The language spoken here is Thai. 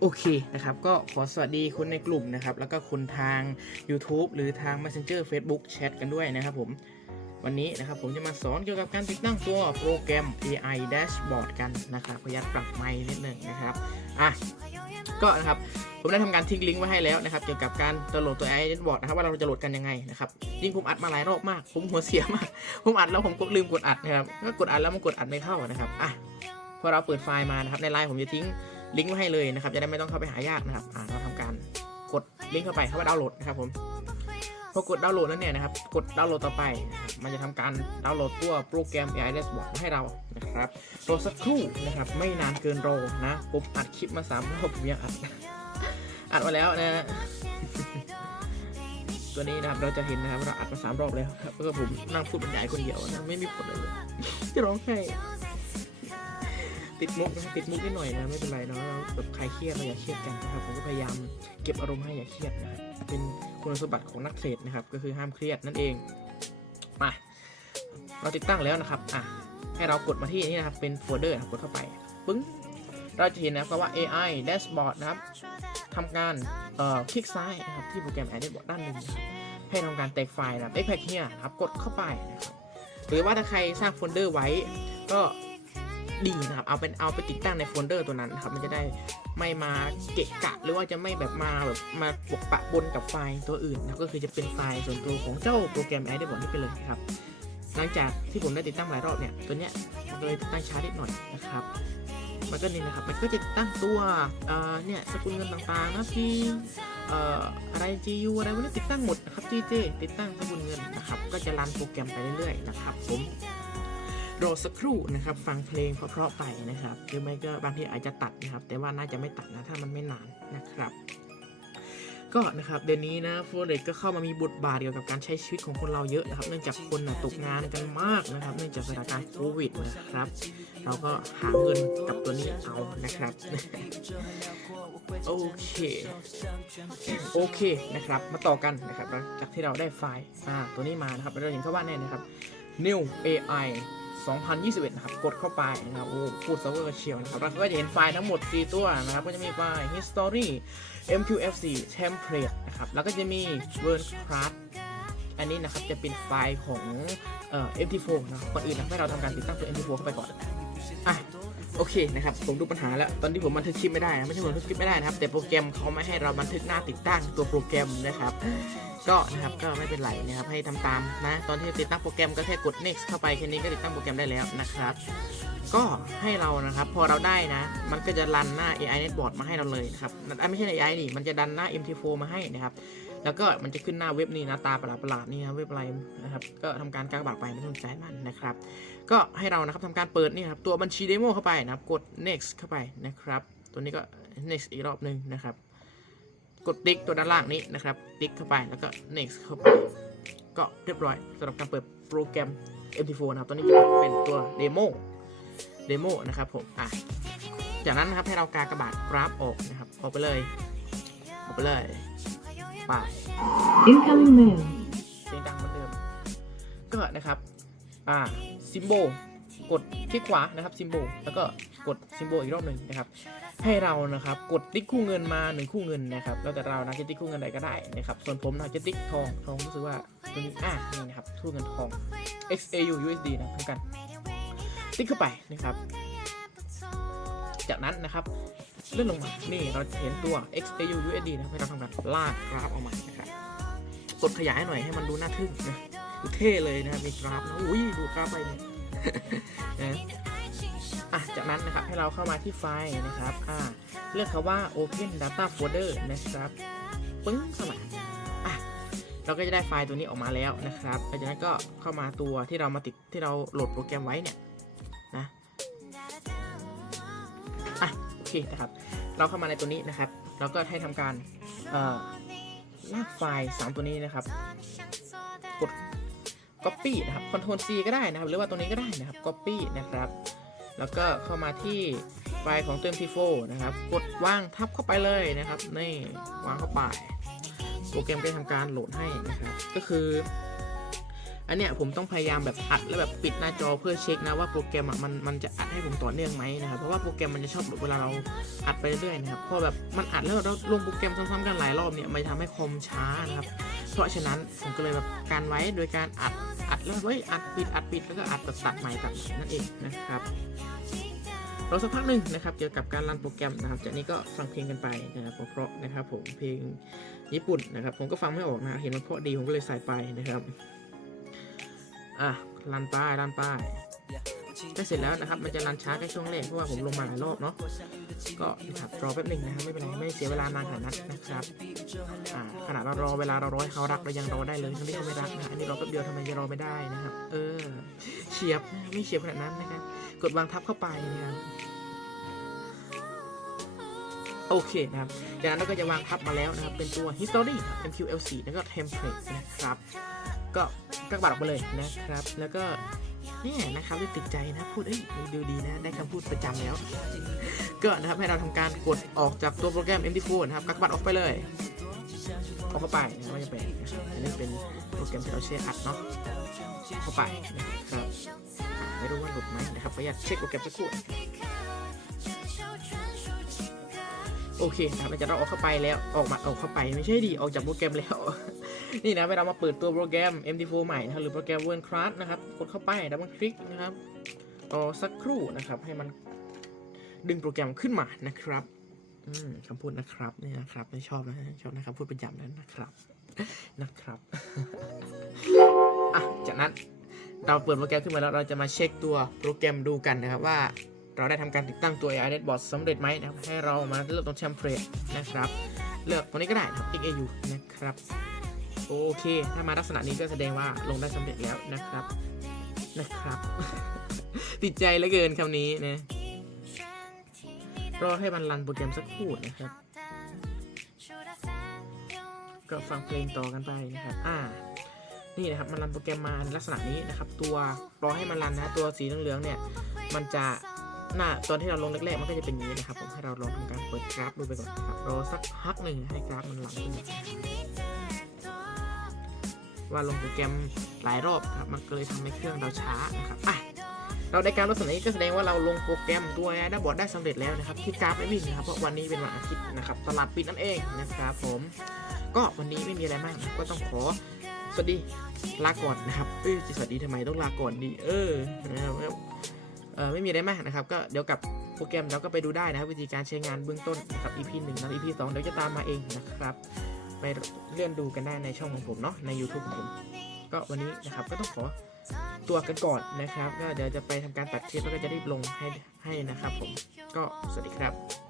โอเคนะครับ ก็ขอสวัสดีคนในกลุ่มนะครับ แล้วก็คนทาง YouTube หรือทาง Messenger Facebook แชทกันด้วยนะครับผมวันนี้นะครับผมจะมาสอนเกี่ยวกับการติดตั้งตัวโปรแกรม AI Dashboard กันนะครับขออนุญาตปรับไมค์นิดหนึ่งนะครับอะก็นะครับผมได้ทำการทิ้งลิงก์ไว้ให้แล้วนะครับ เกี่ยวกับการดาวน์โหลดตัว AI Dashboard นะครับว่าเราจะโหลดกันยังไงนะครับยิ่งผมอัดมาหลายรอบมาก ผมหัวเสียมาก ผมอัดแล้วผมก็ลืมกดอัดนะครับก็กดอัดแล้วมันกดอัดไม่เข้านะครับอะพอเราเปิดไฟล์มานะครับในไลน์ผมจะทิ้ง ลิงก์ไว้ให้เลยนะครับ จะได้ไม่ต้องเข้าไปหายากนะครับอ่าเราทำการกดลิงก์เข้าไปเข้าไปดาวน์โหลดนะครับผมพอกดดาวน์โหลดแล้วเนี่ยนะครับ กดดาวน์โหลดต่อไป มันจะทำการดาวน์โหลดตัวโปรแกรม AI Dashboard ให้เรานะครับรอสักครู่นะครับ ไม่นานเกินรอนะ ผมอัดคลิปมาสามรอบผมยังอัด อัดมาแล้วนะตัวนี้นะครับ เราจะเห็นนะครับเราอัดมาสามรอบแล้วครับก็ผมนั่งพูดบรรยายคนเดียวนะ ไม่มีผลเลยเลยจะร้องไห้ ติดมุกนะติดมุกนิดหน่อยนะไม่เป็นไรเนาะเราแบบใครเครียดเราอย่าเครียดกันนะครับผมก็พยายามเก็บอารมณ์ให้อย่าเครียดนะครับเป็นคุณสมบัติของนักเทรดนะครับ ก็คือห้ามเครียดนั่นเองมาเราติดตั้งแล้วนะครับอะให้เรากดมาที่นี่นะครับเป็นโฟลเดอร์ครับกดเข้าไปปึ้งเราจะเห็นนะครับว่า AI Dashboard นะครับทำการเอ่อคลิกซ้ายนะครับที่โปรแกรม AI Dashboard ด้านหนึ่งนะครับให้ทำการแตกไฟล์นะครับ Extract here นะครับกดเข้าไปนะครับหรือว่าถ้าใครสร้างโฟลเดอร์ไว้ก็ ดีนะครับเอาเป็นเอาไปติดตั้งในโฟลเดอร์ตัวนั้นนะครับมันจะได้ไม่มาเกะกะหรือว่าจะไม่แบบมาแบบมาปกปะบนกับไฟล์ตัวอื่นนะก็คือจะเป็นไฟล์ส่วนตัวของเจ้าโปรแกรม AI Dashboard นี่ไปเลยครับหลังจากที่ผมได้ติดตั้งหลายรอบเนี่ยตัวเนี้ยมันเลยติดตั้งช้านิดหน่อยนะครับมันก็นี่นะครับมันก็จะติดตั้งตัวเอ่อเนี่ยสกุลเงินต่างๆนะที่เอ่ออะไร GU อะไรพวกนี้ติดตั้งหมดนะครับ GJ ติดตั้งสกุลเงินนะครับก็จะรันโปรแกรมไปเรื่อยๆนะครับผม รอสักครู่นะครับ ฟังเพลงเพราะๆไปนะครับหรือไม่ก็บางทีอาจจะตัดนะครับ แต่ว่าน่าจะไม่ตัดนะถ้ามันไม่นานนะครับ ก็นะครับเดือนนี้นะโฟเรกก็เข้ามามีบทบาทเกี่ยวกับการใช้ชีวิตของคนเราเยอะนะครับ เนื่องจากคนนะตกงานกันมากนะครับ เนื่องจากสถานการณ์โควิดนะครับ เราก็หาเงินกับตัวนี้เอานะครับโอเค โอเคนะครับ มาต่อกันนะครับจากที่เราได้ไฟล์อ่าตัวนี้มานะครับเราเห็นเขาว่าแน่นะครับ New AI 2021 นะครับ กดเข้าไปนะครับโอ้พูดเซิร์ฟเวอร์เชียวนะครับ เราก็จะเห็นไฟล์ทั้งหมด 4 ตัวนะครับ ก็จะมีไฟล์ history MQFC template นะครับ แล้วก็จะมี WordCraft อันนี้นะครับจะเป็นไฟล์ของเอ่อ MT4 นะครับก่อนอื่นนะให้เราทำการติดตั้งตัว MT4 เข้าไปก่อนอะ โอเคนะครับผมดูปัญหาแล้ว ตอนที่ผมบันทึกคลิปไม่ได้นะไม่ใช่ผมบันทึกคลิปไม่ได้นะครับแต่โปรแกรมเขาไม่ให้เราบันทึกหน้าติดตั้งตัวโปรแกรมนะครับ ก็นะครับก็ไม่เป็นไรนะครับให้ทำตามนะ ตอนที่ติดตั้งโปรแกรมก็แค่กด next เข้าไปแค่นี้ก็ติดตั้งโปรแกรมได้แล้วนะครับ ก็ให้เรานะครับพอเราได้นะ มันก็จะรันหน้า AI Netboard มาให้เราเลยนะครับไม่ใช่ AI ดิมันจะดันหน้า MT4 มาให้นะครับ แล้วก็มันจะขึ้นหน้าเว็บนี้นะตาประหลาดๆนี่นะเว็บอะไรนะครับก็ทำการกากบาทไปไม่ต้องใจมันนะครับ ก็ให้เรานะครับทำการเปิดนี่ครับตัวบัญชีเดโมเข้าไปนะครับกด next เข้าไปนะครับ ตัวนี้ก็ next อีกรอบหนึ่งนะครับ กดติ๊กตัวด้านล่างนี้นะครับติ๊กเข้าไปแล้วก็ next เข้าไปก็เรียบร้อยสำหรับการเปิดโปรแกรม MT4 นะครับตัวนี้จะเป็นตัวเดโมเดโมนะครับผมอะจากนั้นนะครับให้เรากากระบาดกราฟออกนะครับออกไปเลยออกไปเลย ไป Incoming mail. เสียงดังเหมือนเดิม ก็นะครับอ่าซิมโบกดคลิกขวานะครับซิมโบแล้วก็กดซิมโบอีกรอบหนึ่งนะครับ ให้เรานะครับกดติ๊กคู่เงินมาหนึ่งคู่เงินนะครับแล้วแต่เรานะจะติ๊กคู่เงินใดก็ได้นะครับส่วนผมนะจะติ๊กทองทองรู้สึกว่าตัวนี้อ่านี่นะครับคู่เงินทอง XAU USD นะทำกัน ติ๊กเข้าไปนะครับ จากนั้นนะครับ เลื่อนลงมา นี่เราเห็นตัว XAU USD นะครับให้เราทำการลากกราฟออกมานะครับกดขยายหน่อยให้มันดูน่าทึ่งนะดูเท่เลยนะมีกราฟนะอุ้ยดูกราฟไปเนี่ยนะอะจากนั้นนะครับให้เราเข้ามาที่ไฟล์นะครับอ่าเลือกคำว่า Open Data Folder นะครับปึ้งเข้ามาอะเราก็จะได้ไฟล์ตัวนี้ออกมาแล้วนะครับหลังจากนั้นก็เข้ามาตัวที่เรามาติดที่เราโหลดโปรแกรมไว้เนี่ยนะ อะโอเคนะครับ เราเข้ามาในตัวนี้นะครับ เราก็ให้ทำการลากไฟล์3ตัวนี้นะครับ กด Copy นะครับ Control C ก็ได้นะครับ หรือว่าตัวนี้ก็ได้นะครับ Copy นะครับ แล้วก็เข้ามาที่ไฟล์ของเติม T4 นะครับ กดวางทับเข้าไปเลยนะครับ นี่วางเข้าไป โปรแกรมก็ทำการโหลดให้นะครับ ก็คือ อันเนี้ยผมต้องพยายามแบบอัดแล้วแบบปิดหน้าจอเพื่อเช็คนะว่าโปรแกรมอะมันมันจะอัดให้ผมต่อเนื่องไหมนะครับเพราะว่าโปรแกรมมันจะชอบหลุดเวลาเราอัดไปเรื่อยๆนะครับพอแบบมันอัดแล้วเราลงโปรแกรมซ้ำๆกันหลายรอบเนี่ยมันจะทำให้คอมช้านะครับเพราะฉะนั้นผมก็เลยแบบการไว้โดยการอัดอัดแล้วไว้ยอัดปิดอัดปิดแล้วก็อัดตัดตัดใหม่ตัดใหม่นั่นเองนะครับรอสักพักหนึ่งนะครับเกี่ยวกับการรันโปรแกรมนะครับ จากนี้ก็ฟังเพลงกันไปนะครับเพราะนะครับผมเพลงญี่ปุ่นนะครับผมก็ฟังไม่ออกนะเห็นมันเพราะดีผมก็เลยใส่ไปนะครับ อะรันป้ายรันป้ายก็เสร็จแล้วนะครับ มันจะรันช้าแค่ช่วงแรกเพราะว่าผมลงมาหลายรอบเนาะ ก็นะครับรอแป๊บหนึ่งนะครับไม่เป็นไรไม่เสียเวลานานขนาดนั้นนะครับ อ่าขนาดเรารอเวลาเรารอให้เขารักเรายังรอได้เลยทั้งที่เขาไม่รักนะ อันนี้รอแป๊บเดียวทำไมจะรอไม่ได้นะครับ เออเฉียบไม่เฉียบขนาดนั้นนะครับ กดวางทับเข้าไปนะครับโอเคนะครับ จากนั้นเราก็จะวางทับมาแล้วนะครับ เป็นตัว history MQL4 แล้วก็ template นะครับ ก็ก็บัดออกไปเลยนะครับ แล้วก็เนี่ยนะครับที่ติดใจนะพูดเอ้ยดูดีนะ ได้คำพูดประจำแล้ว ก็นะครับให้เราทำการกดออกจากตัวโปรแกรม MD4 นะครับกักบัตรออกไปเลยออกเข้าไปนะไม่จะเป็นอันนี้เป็นโปรแกรมที่เราเช็คอัดเนาะเข้าไปนะครับไม่รู้ว่าหลุดไหมนะครับขออนุญาตเช็คโปรแกรมสักครู่ โอเคนะครับหลังจากเราออกเข้าไปแล้วออกมาออกเข้าไปไม่ใช่ดีออกจากโปรแกรมแล้ว นี่นะเวลามาเปิดตัวโปรแกรม MD4 ใหม่นะครับหรือโปรแกรม WordCraft นะครับกดเข้าไปดับเบิลคลิกนะครับรอสักครู่นะครับให้มันดึงโปรแกรมขึ้นมานะครับคำพูดนะครับนี่นะครับ ไม่ชอบนะชอบนะครับพูดประจำนั้นนะครับนะครับอะจากนั้นเราเปิดโปรแกรมขึ้นมาแล้วเราจะมาเช็คตัวโปรแกรมดูกันนะครับว่า เราได้ทำการติดตั้งตัว AI Netbot สำเร็จไหมนะครับ ให้เรามาเลือกตรง template นะครับ เลือกตรงนี้ก็ได้นะครับ XAU นะครับ โอเค ถ้ามาลักษณะนี้ก็แสดงว่าลงได้สำเร็จแล้วนะครับ นะครับ ติดใจเหลือเกินคำนี้นะ รอให้มันรันโปรแกรมสักครู่นะครับ ก็ฟังเพลงต่อกันไปนะครับ อ่านี่นะครับมันรันโปรแกรมมาลักษณะนี้นะครับ ตัวรอให้มันรันนะ ตัวสีเหลืองๆเนี่ย มันจะ หน้าตอนที่เราลงแรกๆมันก็จะเป็นอย่างนี้นะครับผมให้เราลองทำการเปิดกราฟดูไปก่อนนะครับรอสักพักหนึ่งให้กราฟมันหลังขึ้นมาว่าลงโปรแกรมหลายรอบครับมันก็เลยทำให้เครื่องเราช้านะครับอะเราได้การลักษณะนี้ก็แสดงว่าเราลงโปรแกรมตัวแอดบอร์ดได้สำเร็จแล้วนะครับที่กราฟไม่วิ่งนะครับเพราะวันนี้เป็นวันอาทิตย์นะครับตลาดปิดนั่นเองนะครับผมก็วันนี้ไม่มีอะไรมากนะก็ต้องขอสวัสดีลาก่อนนะครับเอ้ยจะสวัสดีทำไมต้องลาก่อนดีเออนะครับ เออไม่มีอะไรมากนะครับ ก็เดี๋ยวกับโปรแกรมเราก็ไปดูได้นะครับวิธีการใช้งานเบื้องต้นนะครับ EP 1แล้ว EP 2 เดี๋ยวจะตามมาเองนะครับ ไปเลื่อนดูกันได้ในช่องของผมเนาะใน YouTube ของผม ก็วันนี้นะครับก็ต้องขอตัวกันก่อนนะครับ ก็เดี๋ยวจะไปทำการตัดคลิปแล้วก็จะรีบลงให้ให้นะครับผมก็สวัสดีครับ